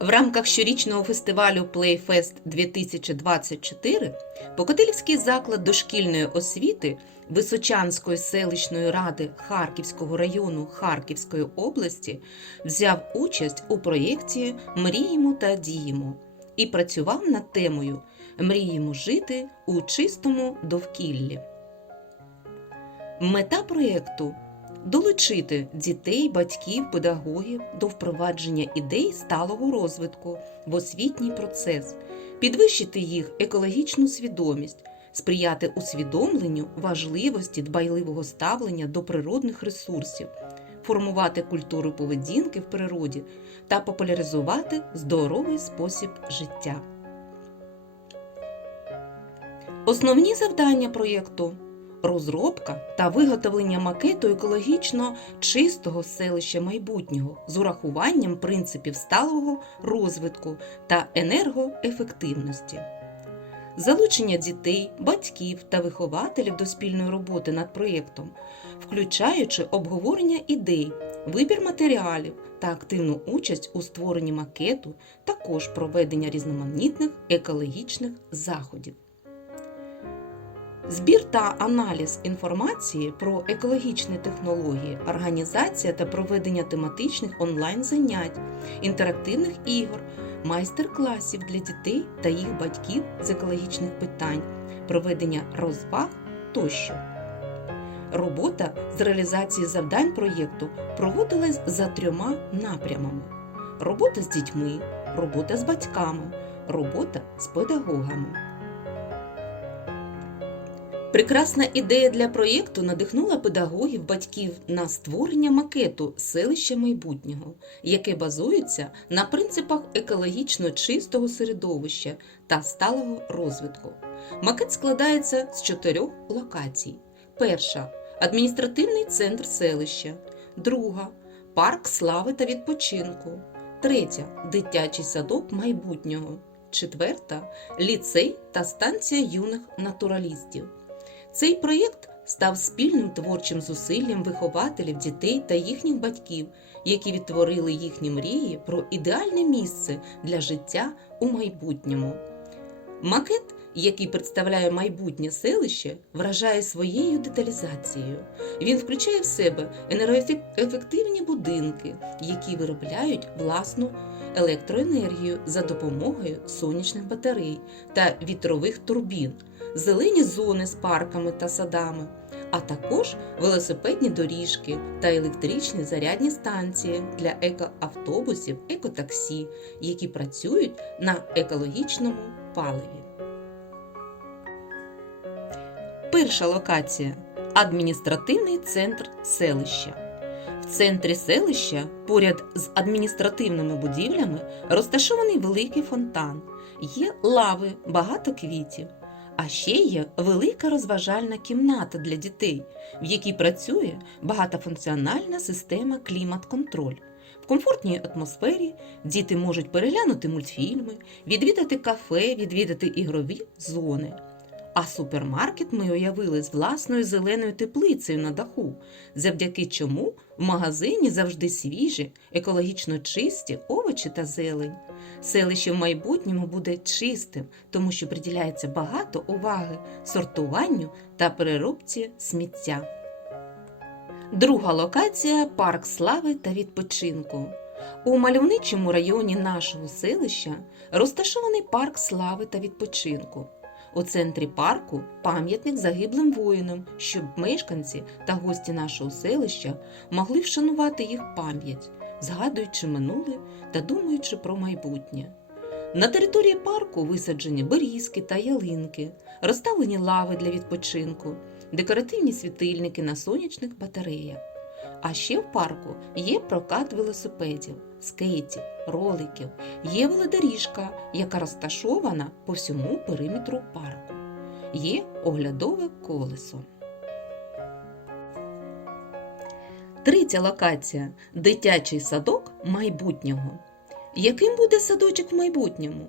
В рамках щорічного фестивалю Playfest 2024 Покотилівський заклад дошкільної освіти Височанської селищної ради Харківського району Харківської області взяв участь у проєкті Мріємо та діємо і працював над темою Мріємо жити у чистому довкіллі. Мета проєкту долучити дітей, батьків, педагогів до впровадження ідей сталого розвитку в освітній процес, підвищити їх екологічну свідомість, сприяти усвідомленню важливості дбайливого ставлення до природних ресурсів, формувати культуру поведінки в природі та популяризувати здоровий спосіб життя. Основні завдання проєкту розробка та виготовлення макету екологічно чистого селища майбутнього з урахуванням принципів сталого розвитку та енергоефективності. Залучення дітей, батьків та вихователів до спільної роботи над проєктом, включаючи обговорення ідей, вибір матеріалів та активну участь у створенні макету, також проведення різноманітних екологічних заходів. Збір та аналіз інформації про екологічні технології, організація та проведення тематичних онлайн-занять, інтерактивних ігор, майстер-класів для дітей та їх батьків з екологічних питань, проведення розваг тощо. Робота з реалізації завдань проєкту проводилась за трьома напрямами: робота з дітьми, робота з батьками, робота з педагогами. Прекрасна ідея для проєкту надихнула педагогів, батьків на створення макету селища майбутнього, яке базується на принципах екологічно чистого середовища та сталого розвитку. Макет складається з чотирьох локацій: перша адміністративний центр селища, друга парк слави та відпочинку, третя дитячий садок майбутнього, четверта ліцей та станція юних натуралістів. Цей проєкт став спільним творчим зусиллям вихователів дітей та їхніх батьків, які відтворили їхні мрії про ідеальне місце для життя у майбутньому. Макет, який представляє майбутнє селище, вражає своєю деталізацією. Він включає в себе енергоефективні будинки, які виробляють власну електроенергію за допомогою сонячних батарей та вітрових турбін зелені зони з парками та садами, а також велосипедні доріжки та електричні зарядні станції для екоавтобусів, екотаксі, які працюють на екологічному паливі. Перша локація адміністративний центр селища. В центрі селища, поряд з адміністративними будівлями, розташований великий фонтан. Є лави, багато квітів. А ще є велика розважальна кімната для дітей, в якій працює багатофункціональна система клімат-контроль. В комфортній атмосфері діти можуть переглянути мультфільми, відвідати кафе, відвідати ігрові зони. А супермаркет ми уявили з власною зеленою теплицею на даху, завдяки чому в магазині завжди свіжі, екологічно чисті овочі та зелень. Селище в майбутньому буде чистим, тому що приділяється багато уваги сортуванню та переробці сміття. Друга локація парк слави та відпочинку. У мальовничому районі нашого селища розташований парк слави та відпочинку. У центрі парку пам'ятник загиблим воїнам, щоб мешканці та гості нашого селища могли вшанувати їх пам'ять, згадуючи минуле та думаючи про майбутнє. На території парку висаджені берізки та ялинки, розставлені лави для відпочинку, декоративні світильники на сонячних батареях. А ще в парку є прокат велосипедів, скейтів, роликів, є велодоріжка, яка розташована по всьому периметру парку. Є оглядове колесо. Третя локація дитячий садок майбутнього. Яким буде садочок в майбутньому?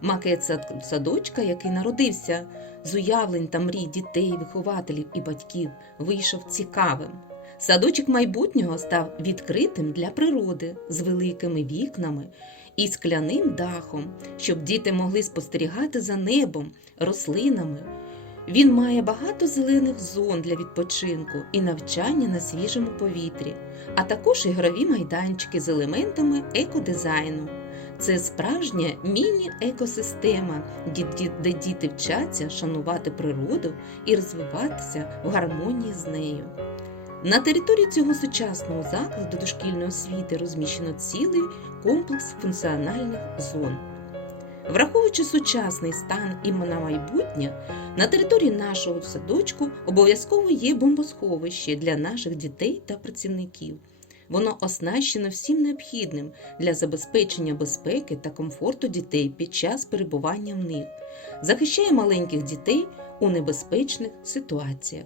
Макет садочка, який народився з уявлень та мрій дітей, вихователів і батьків, вийшов цікавим. Садочок майбутнього став відкритим для природи з великими вікнами і скляним дахом, щоб діти могли спостерігати за небом, рослинами. Він має багато зелених зон для відпочинку і навчання на свіжому повітрі, а також ігрові майданчики з елементами екодизайну. Це справжня міні-екосистема, де діти вчаться шанувати природу і розвиватися в гармонії з нею. На території цього сучасного закладу дошкільної освіти розміщено цілий комплекс функціональних зон. Враховуючи сучасний стан і на майбутнє, на території нашого садочку обов'язково є бомбосховище для наших дітей та працівників. Воно оснащено всім необхідним для забезпечення безпеки та комфорту дітей під час перебування в них, захищає маленьких дітей у небезпечних ситуаціях.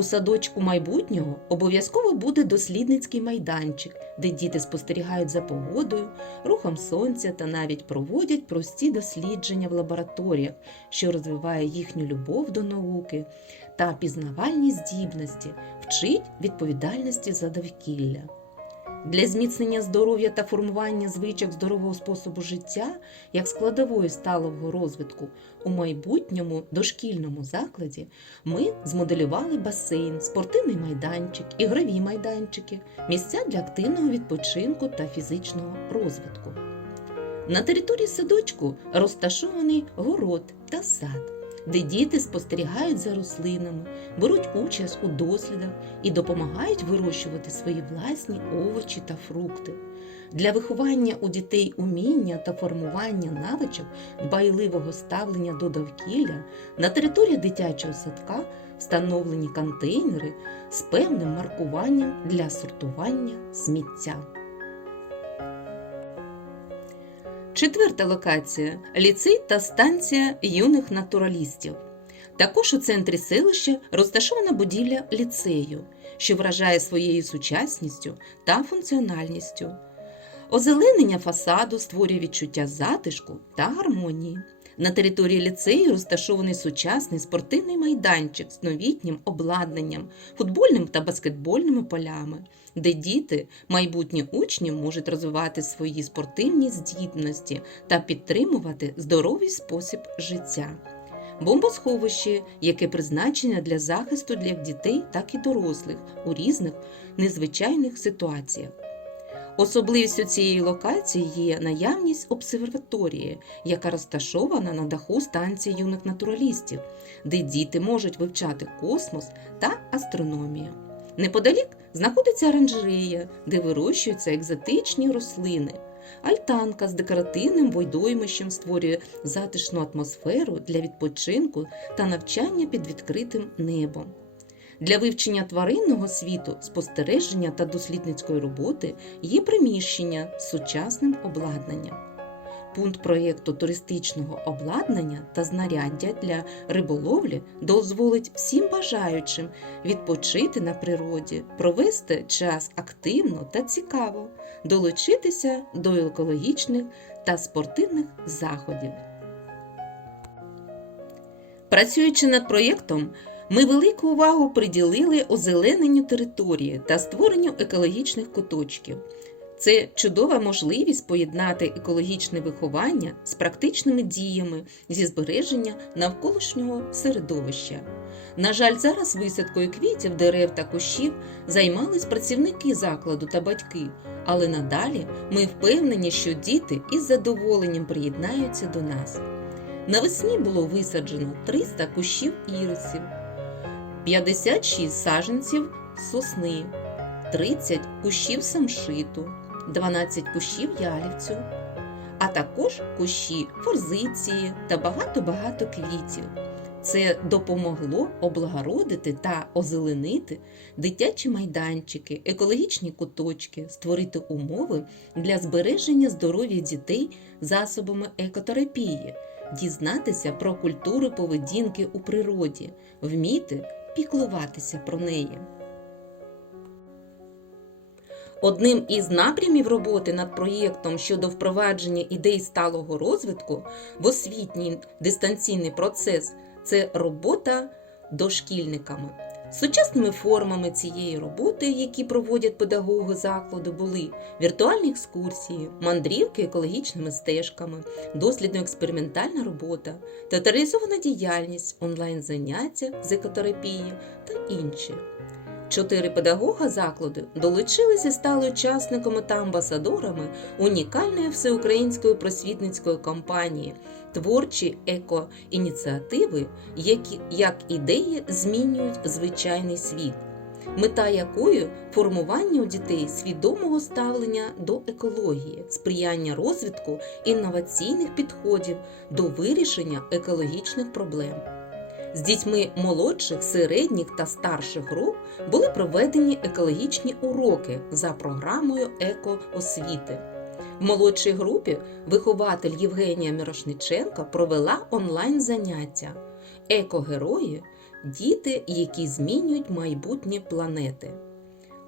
У садочку майбутнього обов'язково буде дослідницький майданчик, де діти спостерігають за погодою, рухом сонця та навіть проводять прості дослідження в лабораторіях, що розвиває їхню любов до науки та пізнавальні здібності, вчить відповідальності за довкілля. Для зміцнення здоров'я та формування звичок здорового способу життя як складової сталого розвитку у майбутньому дошкільному закладі ми змоделювали басейн, спортивний майданчик, ігрові майданчики, місця для активного відпочинку та фізичного розвитку. На території садочку розташований город та сад, де діти спостерігають за рослинами, беруть участь у дослідах і допомагають вирощувати свої власні овочі та фрукти. Для виховання у дітей уміння та формування навичок дбайливого ставлення до довкілля на території дитячого садка встановлені контейнери з певним маркуванням для сортування сміття. Четверта локація ліцей та станція юних натуралістів. Також у центрі селища розташована будівля ліцею, що вражає своєю сучасністю та функціональністю. Озеленення фасаду створює відчуття затишку та гармонії. На території ліцею розташований сучасний спортивний майданчик з новітнім обладнанням, футбольним та баскетбольними полями, де діти, майбутні учні, можуть розвивати свої спортивні здібності та підтримувати здоровий спосіб життя. Бомбосховище, яке призначене для захисту для дітей, так і дорослих у різних незвичайних ситуаціях. Особливістю цієї локації є наявність обсерваторії, яка розташована на даху станції юних натуралістів, де діти можуть вивчати космос та астрономію. Неподалік знаходиться оранжерея, де вирощуються екзотичні рослини. Альтанка з декоративним водоймищем створює затишну атмосферу для відпочинку та навчання під відкритим небом. Для вивчення тваринного світу, спостереження та дослідницької роботи є приміщення з сучасним обладнанням. Пункт проєкту туристичного обладнання та знаряддя для риболовлі дозволить всім бажаючим відпочити на природі, провести час активно та цікаво, долучитися до екологічних та спортивних заходів. Працюючи над проєктом, ми велику увагу приділили озелененню території та створенню екологічних куточків. Це чудова можливість поєднати екологічне виховання з практичними діями зі збереження навколишнього середовища. На жаль, зараз висадкою квітів, дерев та кущів займались працівники закладу та батьки, але надалі ми впевнені, що діти із задоволенням приєднаються до нас. Навесні було висаджено 300 кущів ірисів, 56 саджанців сосни, 30 кущів самшиту, 12 кущів ялівцю, а також кущі форзиції та багато-багато квітів. Це допомогло облагородити та озеленити дитячі майданчики, екологічні куточки, створити умови для збереження здоров'я дітей засобами екотерапії, дізнатися про культуру поведінки у природі, вміти піклуватися про неї. Одним із напрямів роботи над проєктом щодо впровадження ідей сталого розвитку в освітній дистанційний процес це робота дошкільниками. Сучасними формами цієї роботи, які проводять педагоги закладу, були віртуальні екскурсії, мандрівки екологічними стежками, дослідно-експериментальна робота, театралізована діяльність, онлайн-заняття з екотерапії та інші. Чотири педагога закладу долучилися і стали учасниками та амбасадорами унікальної всеукраїнської просвітницької кампанії творчі еко-ініціативи, які як ідеї змінюють звичайний світ, мета якої формування у дітей свідомого ставлення до екології, сприяння розвитку інноваційних підходів до вирішення екологічних проблем. З дітьми молодших, середніх та старших груп були проведені екологічні уроки за програмою екоосвіти. В молодшій групі вихователь Євгенія Мірошниченка провела онлайн-заняття Екогерої діти, які змінюють майбутнє планети.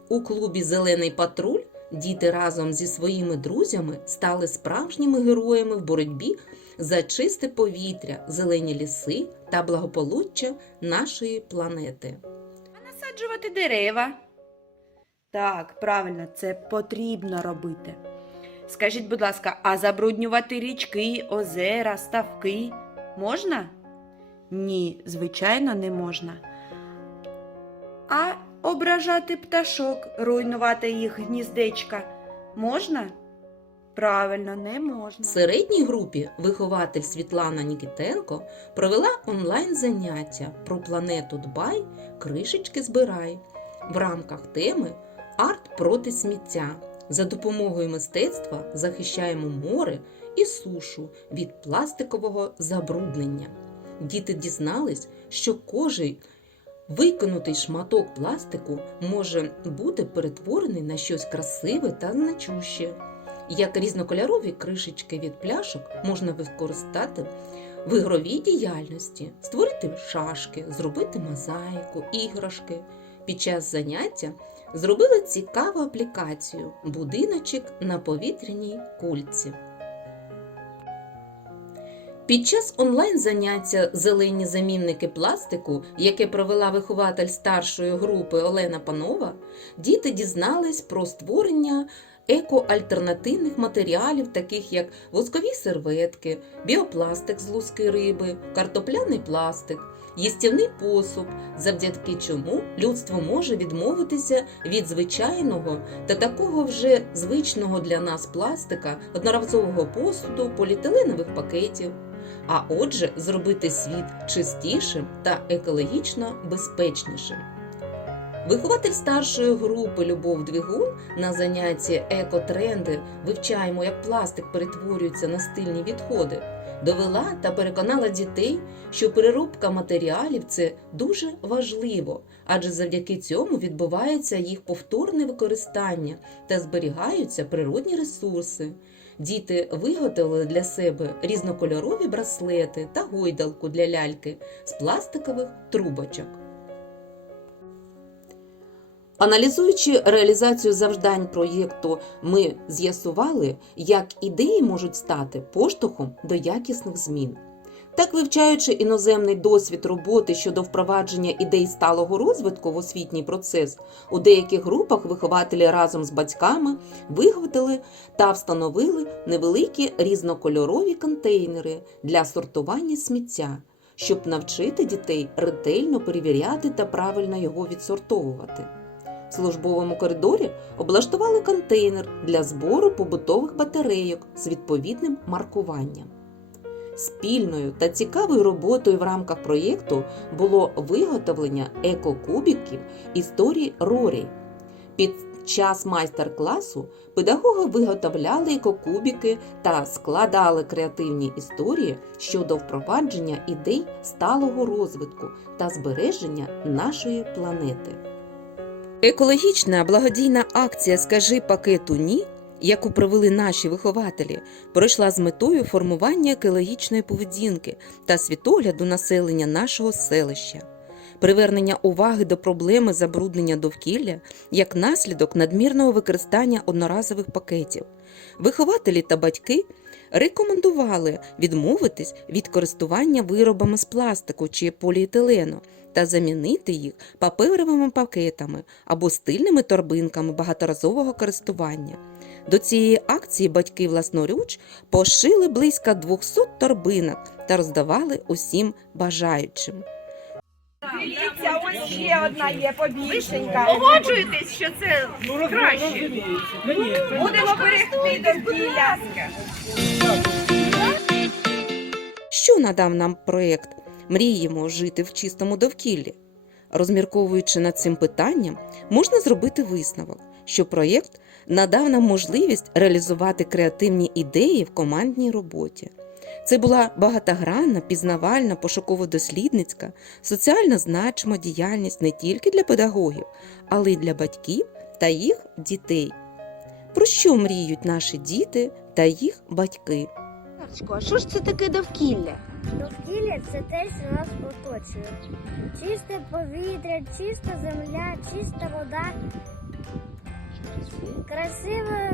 У клубі Зелений патруль діти разом зі своїми друзями стали справжніми героями в боротьбі за чисте повітря, зелені ліси та благополуччя нашої планети. А Насаджувати дерева. Так, правильно, це потрібно робити. Скажіть, будь ласка, а забруднювати річки, озера, ставки можна? Ні, звичайно, не можна. А ображати пташок, руйнувати їх гніздечка можна? Правильно, не можна. В середній групі вихователь Світлана Нікітенко провела онлайн-заняття про планету Дбай, кришечки збирай в рамках теми Арт проти сміття. За допомогою мистецтва захищаємо море і сушу від пластикового забруднення. Діти дізнались, що кожен викинутий шматок пластику може бути перетворений на щось красиве та значуще. Як різнокольорові кришечки від пляшок можна використати в ігровій діяльності, створити шашки, зробити мозаїку, іграшки. Під час заняття зробили цікаву аплікацію будиночок на повітряній кульці. Під час онлайн-заняття зелені замінники пластику, яке провела вихователь старшої групи Олена Панова, діти дізнались про створення екоальтернативних матеріалів, таких як воскові серветки, біопластик з луски риби, картопляний пластик, їстівний посуд, завдяки чому людство може відмовитися від звичайного та такого вже звичного для нас пластика, одноразового посуду, поліетиленових пакетів. А отже, зробити світ чистішим та екологічно безпечнішим. Вихователь старшої групи Любов Двігун на занятті Екотренди вивчаємо, як пластик перетворюється на стильні відходи. Довела та переконала дітей, що переробка матеріалів це дуже важливо, адже завдяки цьому відбувається їх повторне використання та зберігаються природні ресурси. Діти виготовили для себе різнокольорові браслети та гойдалку для ляльки з пластикових трубочок. Аналізуючи реалізацію завдань проєкту, ми з'ясували, як ідеї можуть стати поштовхом до якісних змін. Так, вивчаючи іноземний досвід роботи щодо впровадження ідей сталого розвитку в освітній процес, у деяких групах вихователі разом з батьками виготовили та встановили невеликі різнокольорові контейнери для сортування сміття, щоб навчити дітей ретельно перевіряти та правильно його відсортовувати. В службовому коридорі облаштували контейнер для збору побутових батарейок з відповідним маркуванням. Спільною та цікавою роботою в рамках проєкту було виготовлення екокубіків історії Рорі. Під час майстер-класу педагоги виготовляли екокубіки та складали креативні історії щодо впровадження ідей сталого розвитку та збереження нашої планети. Екологічна благодійна акція Скажи пакету ні, яку провели наші вихователі, пройшла з метою формування екологічної поведінки та світогляду населення нашого селища. привернення уваги до проблеми забруднення довкілля як наслідок надмірного використання одноразових пакетів. Вихователі та батьки рекомендували відмовитись від користування виробами з пластику чи поліетилену та замінити їх паперовими пакетами або стильними торбинками багаторазового користування. До цієї акції батьки власноруч пошили близько 200 торбинок та роздавали усім бажаючим. Дивіться, ось ще одна є побільшенька. Погоджуєтесь, що це краще? Будемо берегти довкілля. Що надав нам проєкт Мріємо жити в чистому довкіллі? Розмірковуючи над цим питанням, можна зробити висновок, що проєкт надав нам можливість реалізувати креативні ідеї в командній роботі. Це була багатогранна, пізнавальна, пошуково-дослідницька, соціально значима діяльність не тільки для педагогів, але й для батьків та їх дітей. Про що мріють наші діти та їх батьки? А що ж це таке довкілля? Довкілля це те, що нас оточує. Чисте повітря, чиста земля, чиста вода, красива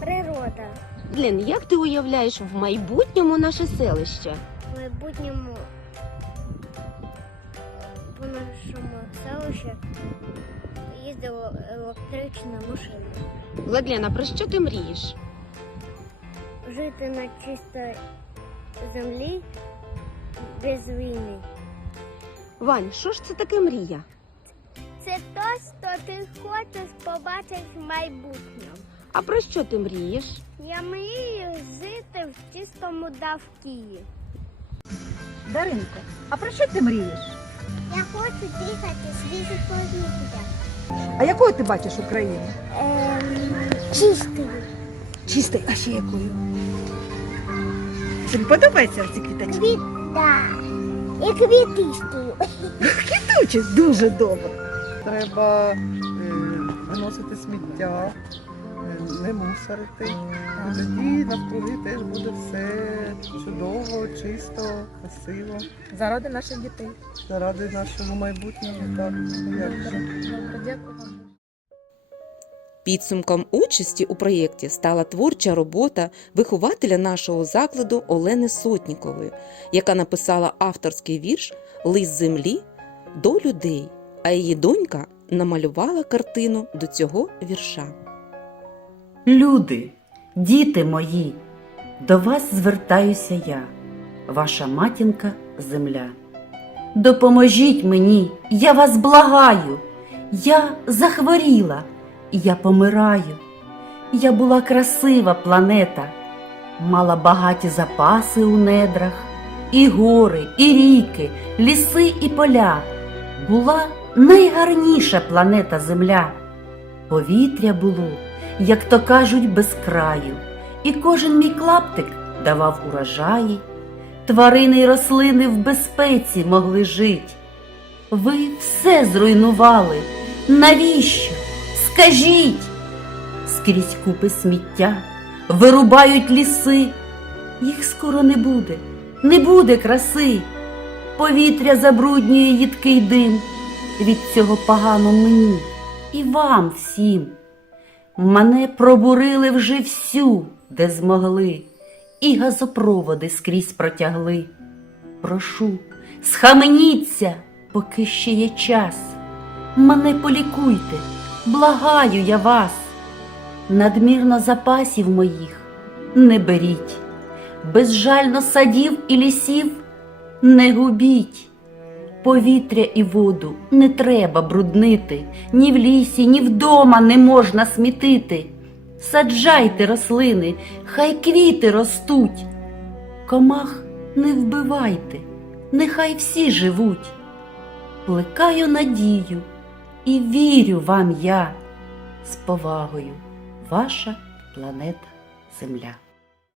природа. Блін, як ти уявляєш в майбутньому наше селище? В майбутньому по нашому селищі їздила електрична машина. Владлена, про що ти мрієш? Жити на чистій землі без війни. Вань, що ж це таке мрія? Це те, що ти хочеш побачити в майбутньому. А про що ти мрієш? Я мрію жити в чистому довкіллі. Даринко, а про що ти мрієш? Я хочу дихати свіже повітря. А якою ти бачиш Україну? Ем, чистою. Чистою, а ще якою? Тобі подобаються ці квіточки? Квіт, да. І квітистою. Квітучі, дуже добре. Треба е, виносити сміття, е, не мусорити. І тоді навкруги теж буде все чудово, чисто, красиво. Заради наших дітей. Заради нашого майбутнього. Так, як же. Дякую вам. Підсумком участі у проєкті стала творча робота вихователя нашого закладу Олени Сотнікової, яка написала авторський вірш Лист землі до людей, а її донька намалювала картину до цього вірша. Люди, діти мої, до вас звертаюся я, ваша матінка земля. Допоможіть мені, я вас благаю. Я захворіла, я помираю. Я була красива планета, мала багаті запаси у недрах, і гори, і ріки, ліси і поля. Була найгарніша планета Земля. Повітря було як то кажуть, без краю, і кожен мій клаптик давав урожаї, тварини й рослини в безпеці могли жить. Ви все зруйнували. Навіщо? Скажіть, скрізь купи сміття, вирубають ліси. Їх скоро не буде, не буде краси. Повітря забруднює їдкий дим. Від цього погано мені і вам всім. Мене пробурили вже всю, де змогли, і газопроводи скрізь протягли. Прошу, схаменіться, поки ще є час. Мене полікуйте, благаю я вас. Надмірно запасів моїх не беріть, безжально садів і лісів не губіть. Повітря і воду не треба бруднити, ні в лісі, ні вдома не можна смітити. Саджайте рослини, хай квіти ростуть. Комах не вбивайте, нехай всі живуть. Плекаю надію і вірю вам я з повагою, ваша планета Земля.